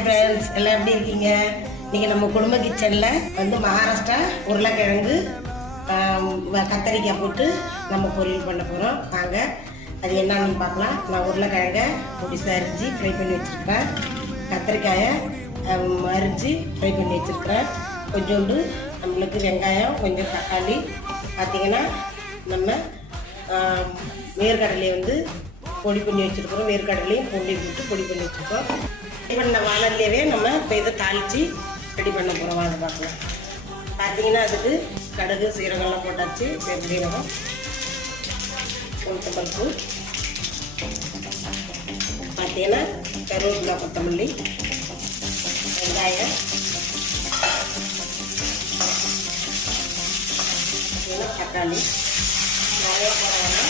Hi friends, எல்லாம் எப்படி இருக்கீங்க? இன்றைக்கி நம்ம குடும்ப கிச்சனில் வந்து மகாராஷ்டிரா உருளைக்கிழங்கு கத்தரிக்காய் போட்டு நம்ம பொரியல் பண்ண போகிறோம். வாங்க அது என்னன்னு பார்க்கலாம். நான் உருளைக்கிழங்கை பொடிசாக அரிஞ்சு ஃப்ரை பண்ணி வச்சுருக்கேன். கத்திரிக்காயை அரிஞ்சு ஃப்ரை பண்ணி வச்சுருக்கிறேன். கொஞ்சோண்டு நம்மளுக்கு வெங்காயம், கொஞ்சம் தக்காளி. பார்த்திங்கன்னா நம்ம வேர்க்கடலையை வந்து பொடி பண்ணி வச்சுருக்கிறோம். வேர்க்கடலையும் பொடி போட்டு பொடி பண்ணி வச்சுருக்கோம். இப்போ இந்த வானல்லையவே நம்ம இப்போ இதை தாளித்து ரெடி பண்ண போகிறோம். வாங்க பார்க்கலாம். பார்த்தீங்கன்னா அதுக்கு கடுகு சீரகம்லாம் போட்டாச்சு. சீரகம், உளுத்தம்பருப்பு, பார்த்தீங்கன்னா கருவேப்பிலை, கொத்தமல்லி, வெங்காயம், பார்த்தீங்கன்னா தக்காளி நிறைய போடுறாங்க.